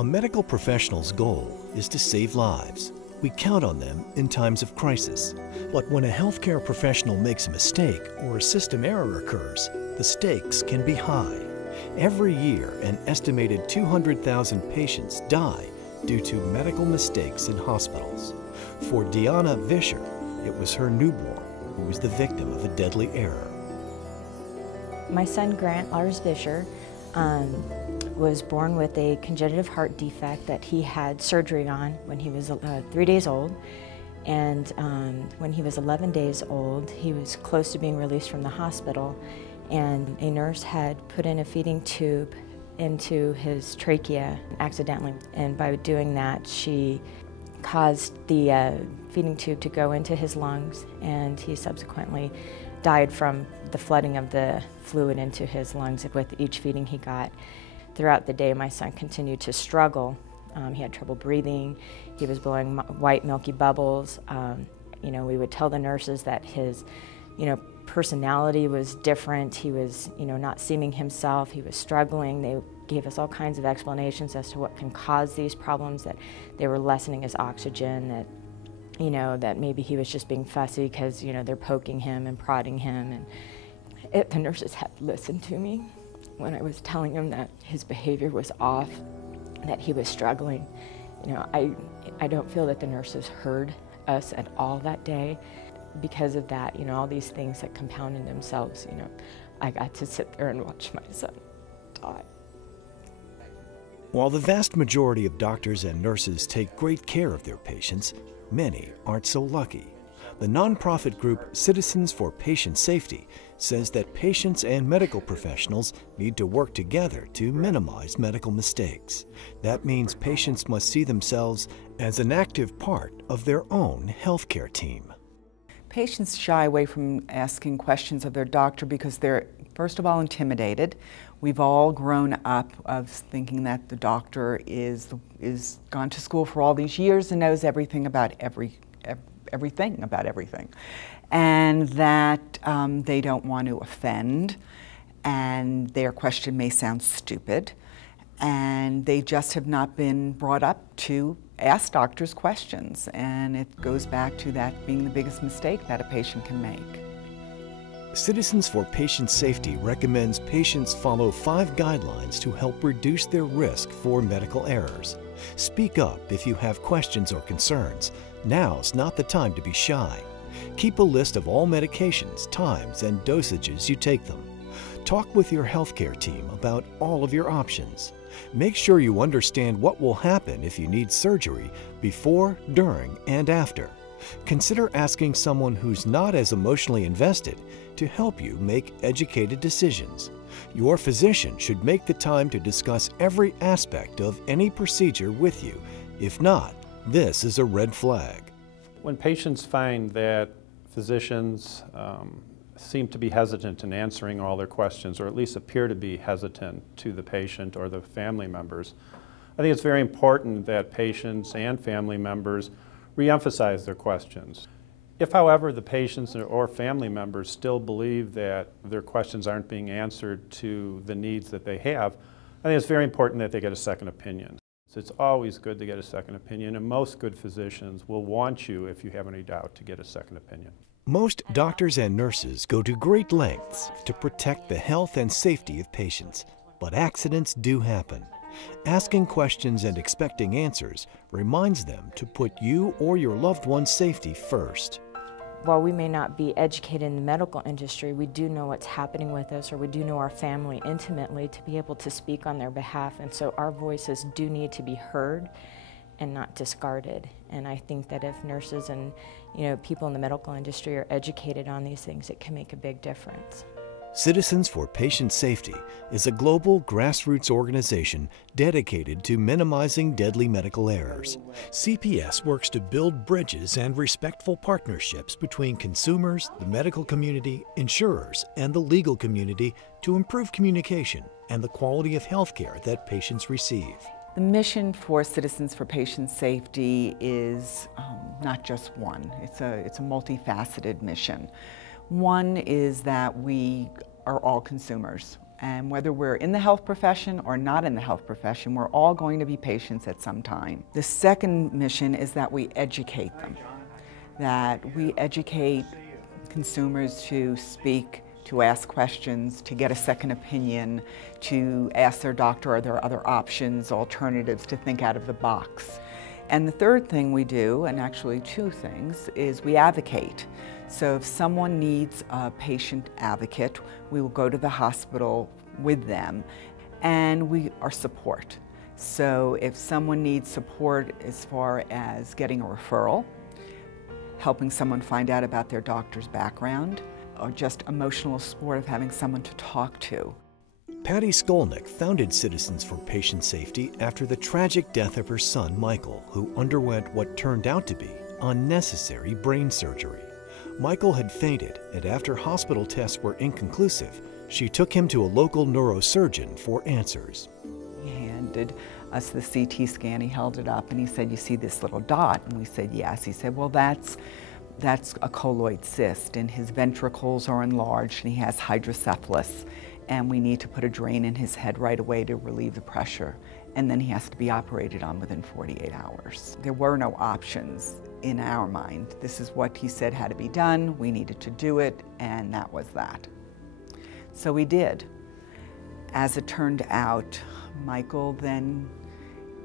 A medical professional's goal is to save lives. We count on them in times of crisis. But when a healthcare professional makes a mistake or a system error occurs, the stakes can be high. Every year, an estimated 200,000 patients die due to medical mistakes in hospitals. For Deanna Vischer, it was her newborn who was the victim of a deadly error. My son Grant Lars Vischer was born with a congenital heart defect that he had surgery on when he was 3 days old. And when he was 11 days old, he was close to being released from the hospital, and a nurse had put in a feeding tube into his trachea accidentally. And by doing that, she caused the feeding tube to go into his lungs, and he subsequently died from the flooding of the fluid into his lungs with each feeding he got. Throughout the day, my son continued to struggle. He had trouble breathing. He was blowing white milky bubbles. We would tell the nurses that his, personality was different. He was, not seeming himself. He was struggling. They gave us all kinds of explanations as to what can cause these problems, that they were lessening his oxygen, that that maybe he was just being fussy because, they're poking him and prodding him. And the nurses had listened to me when I was telling him that his behavior was off, that he was struggling. I don't feel that the nurses heard us at all that day. Because of that, all these things that compounded themselves, I got to sit there and watch my son die. While the vast majority of doctors and nurses take great care of their patients, many aren't so lucky. The nonprofit group Citizens for Patient Safety says that patients and medical professionals need to work together to minimize medical mistakes. That means patients must see themselves as an active part of their own healthcare team. Patients shy away from asking questions of their doctor because they're, first of all, intimidated. We've all grown up of thinking that the doctor is gone to school for all these years and knows everything about everything about everything, and that they don't want to offend, and their question may sound stupid, and they just have not been brought up to ask doctors questions, and it goes back to that being the biggest mistake that a patient can make. Citizens for Patient Safety recommends patients follow 5 guidelines to help reduce their risk for medical errors. Speak up if you have questions or concerns. Now's not the time to be shy. Keep a list of all medications, times, and dosages you take them. Talk with your healthcare team about all of your options. Make sure you understand what will happen if you need surgery before, during, and after. Consider asking someone who's not as emotionally invested to help you make educated decisions. Your physician should make the time to discuss every aspect of any procedure with you. If not, this is a red flag. When patients find that physicians seem to be hesitant in answering all their questions, or at least appear to be hesitant to the patient or the family members, I think it's very important that patients and family members re-emphasize their questions. If, however, the patients or family members still believe that their questions aren't being answered to the needs that they have, I think it's very important that they get a second opinion. So it's always good to get a second opinion, and most good physicians will want you, if you have any doubt, to get a second opinion. Most doctors and nurses go to great lengths to protect the health and safety of patients, but accidents do happen. Asking questions and expecting answers reminds them to put you or your loved one's safety first. While we may not be educated in the medical industry, we do know what's happening with us, or we do know our family intimately to be able to speak on their behalf, and so our voices do need to be heard and not discarded. And I think that if nurses and people in the medical industry are educated on these things, it can make a big difference. Citizens for Patient Safety is a global grassroots organization dedicated to minimizing deadly medical errors. CPS works to build bridges and respectful partnerships between consumers, the medical community, insurers, and the legal community to improve communication and the quality of health care that patients receive. The mission for Citizens for Patient Safety is not just one. It's a multifaceted mission. One is that we are all consumers, And whether we're in the health profession or not in the health profession, we're all going to be patients at some time. The second mission is that we educate them, that we educate consumers to speak, to ask questions, to get a second opinion, to ask their doctor, are there other options, alternatives, to think out of the box. And the third thing we do, and actually two things, is we advocate. So if someone needs a patient advocate, we will go to the hospital with them, and we are support. So if someone needs support as far as getting a referral, helping someone find out about their doctor's background, or just emotional support of having someone to talk to. Patty Skolnick founded Citizens for Patient Safety after the tragic death of her son, Michael, who underwent what turned out to be unnecessary brain surgery. Michael had fainted, and after hospital tests were inconclusive, she took him to a local neurosurgeon for answers. He handed us the CT scan, he held it up, and he said, "You see this little dot?" And we said, "Yes." He said, "Well, that's a colloid cyst, and his ventricles are enlarged, and he has hydrocephalus, and we need to put a drain in his head right away to relieve the pressure, and then he has to be operated on within 48 hours. There were no options in our mind. This is what he said had to be done, we needed to do it, and that was that. So we did. As it turned out, Michael then,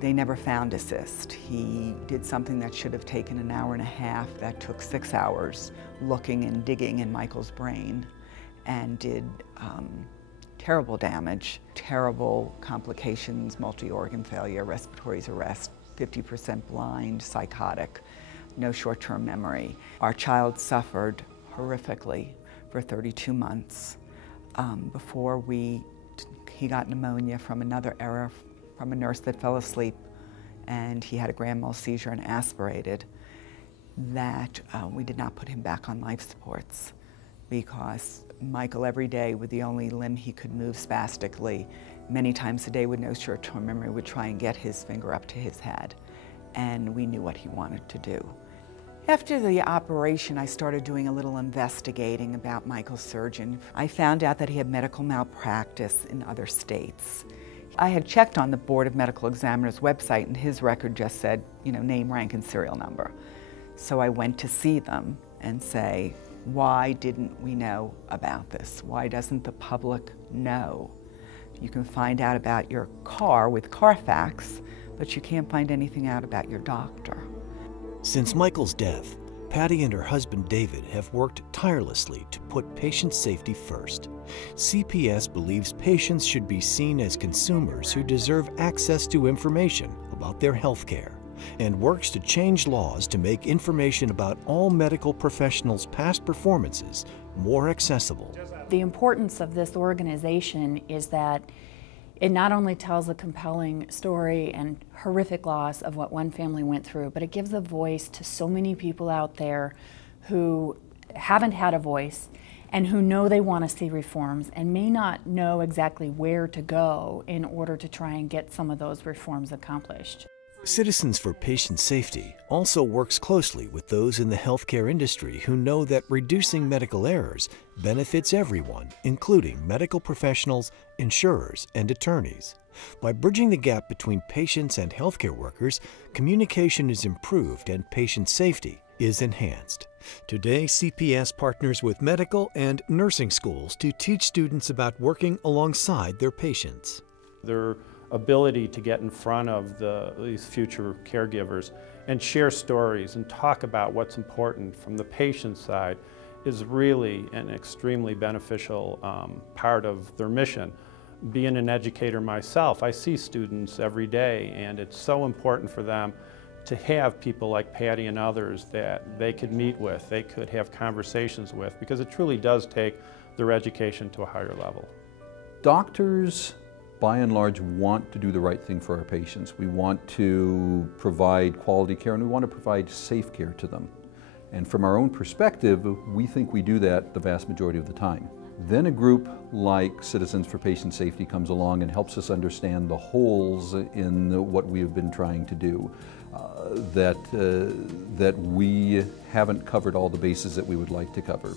they never found a cyst. He did something that should have taken an hour and a half, that took 6 hours, looking and digging in Michael's brain, and did terrible damage, terrible complications, multi-organ failure, respiratory arrest, 50% blind, psychotic, no short-term memory. Our child suffered horrifically for 32 months before he got pneumonia from another error, from a nurse that fell asleep, and he had a grand mal seizure and aspirated, that we did not put him back on life supports, because Michael every day, with the only limb he could move spastically, many times a day with no short-term memory, would try and get his finger up to his head, and we knew what he wanted to do. After the operation, I started doing a little investigating about Michael's surgeon. I found out that he had medical malpractice in other states. I had checked on the Board of Medical Examiners website, and his record just said, you know, name, rank, and serial number. So I went to see them and say, why didn't we know about this? Why doesn't the public know? You can find out about your car with Carfax, but you can't find anything out about your doctor. Since Michael's death, Patty and her husband David have worked tirelessly to put patient safety first. CPS believes patients should be seen as consumers who deserve access to information about their health care, and works to change laws to make information about all medical professionals' past performances more accessible. The importance of this organization is that it not only tells a compelling story and horrific loss of what one family went through, but it gives a voice to so many people out there who haven't had a voice and who know they want to see reforms and may not know exactly where to go in order to try and get some of those reforms accomplished. Citizens for Patient Safety also works closely with those in the healthcare industry who know that reducing medical errors benefits everyone, including medical professionals, insurers, and attorneys. By bridging the gap between patients and healthcare workers, communication is improved and patient safety is enhanced. Today, CPS partners with medical and nursing schools to teach students about working alongside their patients. Their ability to get in front of these future caregivers and share stories and talk about what's important from the patient side is really an extremely beneficial part of their mission. Being an educator myself, I see students every day, and it's so important for them to have people like Patty and others that they could meet with, they could have conversations with, because it truly does take their education to a higher level. Doctors, by and large, want to do the right thing for our patients. We want to provide quality care, and we want to provide safe care to them. And from our own perspective, we think we do that the vast majority of the time. Then a group like Citizens for Patient Safety comes along and helps us understand the holes in what we have been trying to do, that we haven't covered all the bases that we would like to cover.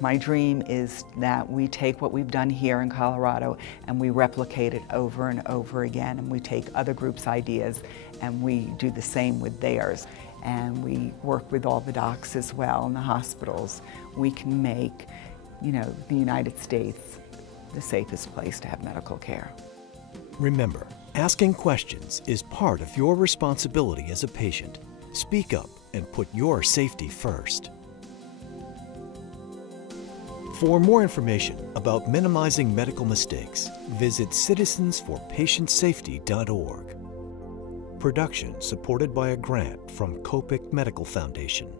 My dream is that we take what we've done here in Colorado and we replicate it over and over again, and we take other groups' ideas and we do the same with theirs. And we work with all the docs as well and the hospitals. We can make, the United States the safest place to have medical care. Remember, asking questions is part of your responsibility as a patient. Speak up and put your safety first. For more information about minimizing medical mistakes, visit citizensforpatientsafety.org. Production supported by a grant from Kopik Medical Foundation.